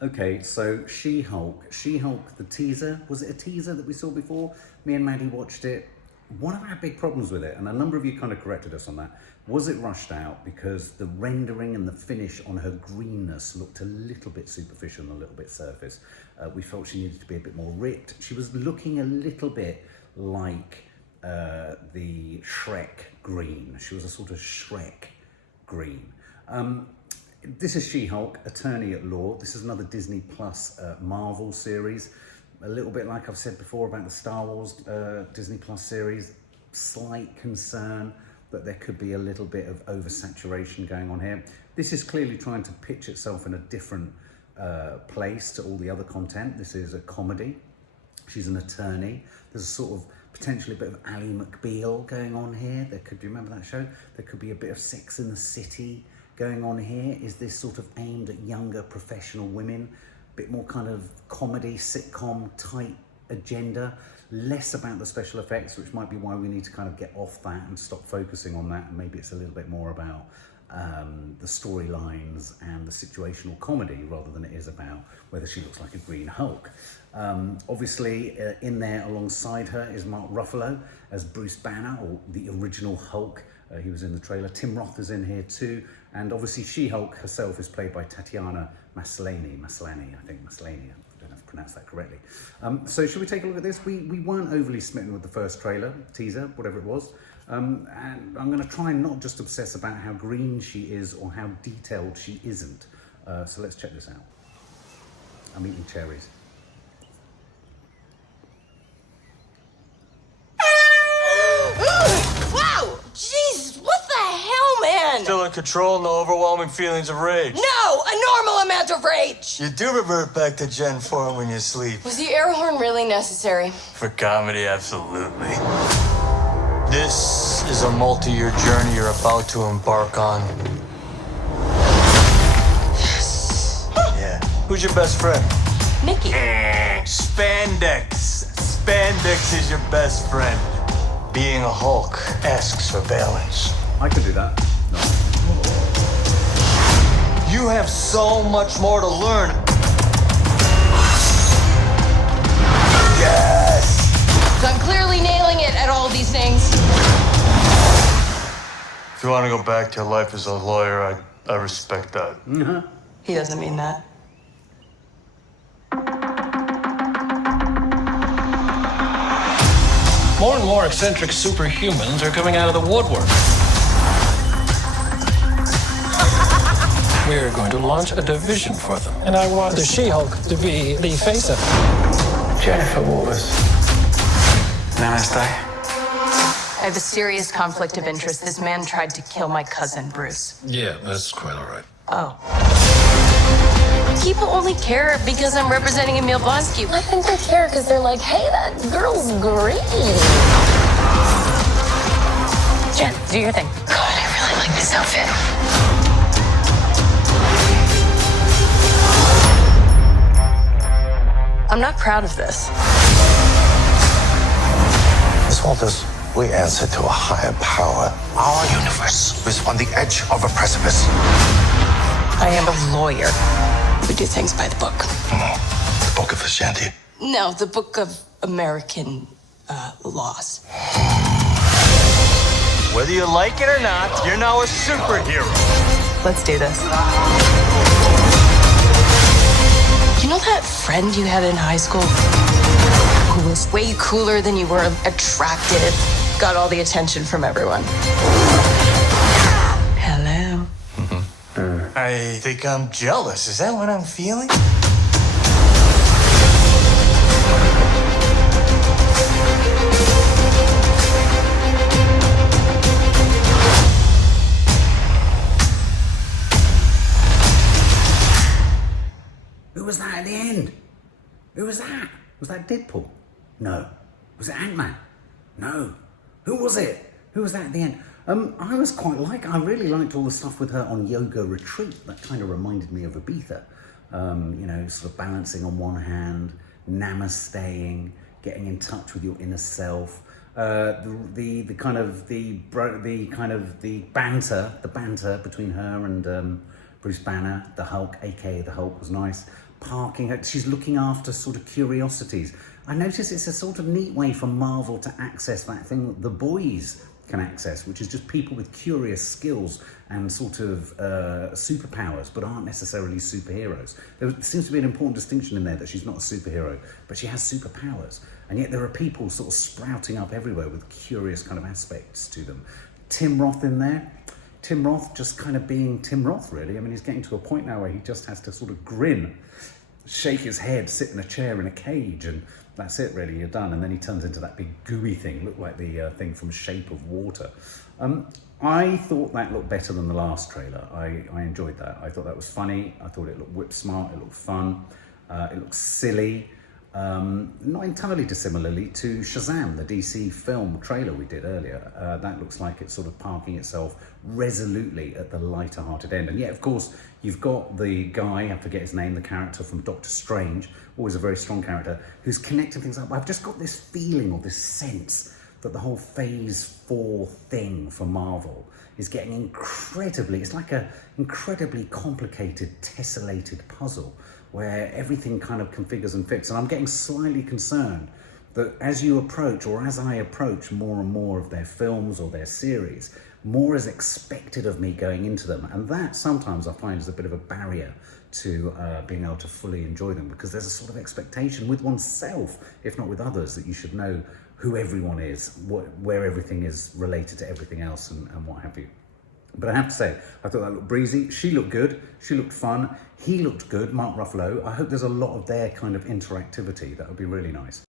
Okay, so She-Hulk, the teaser, was it a teaser that we saw before? Me and Maddie watched it. One of our big problems with it, and a number of you kind of corrected us on that, was it rushed out because the rendering and the finish on her greenness looked a little bit superficial and a little bit surface. We felt she needed to be a bit more ripped. She was looking a little bit like the Shrek green. She was a sort of Shrek green. This is She-Hulk, Attorney at Law. This is another Disney Plus Marvel series. A little bit like I've said before about the Star Wars Disney Plus series. Slight concern that there could be a little bit of oversaturation going on here. This is clearly trying to pitch itself in a different place to all the other content. This is a comedy. She's an attorney. There's a sort of potentially a bit of Ally McBeal going on here. Do you remember that show? There could be a bit of Sex in the City going on here. Is this sort of aimed at younger professional women? A bit more kind of comedy, sitcom type agenda, less about the special effects, which might be why we need to kind of get off that and stop focusing on that. And maybe it's a little bit more about the storylines and the situational comedy rather than it is about whether she looks like a Green Hulk. Obviously, in there alongside her is Mark Ruffalo as Bruce Banner, or the original Hulk. He was in the trailer. Tim Roth is in here too. And obviously She-Hulk herself is played by Tatiana Maslany. I don't know if I pronounced that correctly. So should we take a look at this? We weren't overly smitten with the first teaser, whatever it was. And I'm going to try and not just obsess about how green she is or how detailed she isn't. So let's check this out. I'm eating cherries. Wow! Jesus, what the hell, man? Still in control, no overwhelming feelings of rage. No! A normal amount of rage! You do revert back to Gen 4 when you sleep. Was the air horn really necessary? For comedy, absolutely. This is a multi-year journey you're about to embark on. Yes. Yeah. Who's your best friend? Mickey. Spandex. Spandex is your best friend. Being a Hulk asks for balance. I could do that. No. You have so much more to learn. Yes! So I'm clearly nailing it at all these things. If you want to go back to your life as a lawyer, I respect that. Uh-huh. He doesn't mean that. More and more eccentric superhumans are coming out of the woodwork. We're going to launch a division for them. And I want the She-Hulk to be the face of it. Jennifer Waters. Namaste. I have a serious conflict of interest. This man tried to kill my cousin, Bruce. Yeah, that's quite all right. Oh. People only care because I'm representing Emil Blonsky. I think they care because they're like, hey, that girl's green. Jen, do your thing. God, I really like this outfit. I'm not proud of this. Miss Walters, we answer to a higher power. Our universe is on the edge of a precipice. I am a lawyer. We do things by the book. The Book of Ashanti. No, the Book of American Laws. Whether you like it or not, you're now a superhero. Let's do this. You know that friend you had in high school who was way cooler than you were, attractive, got all the attention from everyone? Hello. I think I'm jealous. Is that what I'm feeling? Who was that at the end? Who was that? Was that Deadpool? No. Was it Ant-Man? No. Who was it? Who was that at the end? I really liked all the stuff with her on Yoga Retreat. That kind of reminded me of Ibiza. Sort of balancing on one hand, namasteing, getting in touch with your inner self. The banter between her and Bruce Banner, the Hulk, aka the Hulk, was nice. parking her. She's looking after sort of curiosities. I notice it's a sort of neat way for Marvel to access that thing that the boys can access, which is just people with curious skills and sort of superpowers, but aren't necessarily superheroes. There seems to be an important distinction in there that she's not a superhero, but she has superpowers. And yet there are people sort of sprouting up everywhere with curious kind of aspects to them. Tim Roth in there. Tim Roth just kind of being Tim Roth, really. I mean, he's getting to a point now where he just has to sort of grin, shake his head, sit in a chair in a cage, and that's it, really, you're done. And then he turns into that big gooey thing, looked like the thing from Shape of Water. I thought that looked better than the last trailer. I enjoyed that. I thought that was funny. I thought it looked whip smart, it looked fun, it looked silly. Not entirely dissimilarly to Shazam, the DC film trailer we did earlier. That looks like it's sort of parking itself resolutely at the lighter-hearted end. And yet, of course, you've got the guy, I forget his name, the character from Doctor Strange, always a very strong character, who's connecting things up. I've just got this feeling or this sense that the whole Phase 4 thing for Marvel is getting incredibly, it's like a incredibly complicated, tessellated puzzle where everything kind of configures and fits. And I'm getting slightly concerned that as you approach, or as I approach more and more of their films or their series, more is expected of me going into them. And that sometimes I find is a bit of a barrier to being able to fully enjoy them, because there's a sort of expectation with oneself, if not with others, that you should know who everyone is, where everything is related to everything else, and what have you. But I have to say, I thought that looked breezy. She looked good. She looked fun. He looked good, Mark Ruffalo. I hope there's a lot of their kind of interactivity. That would be really nice.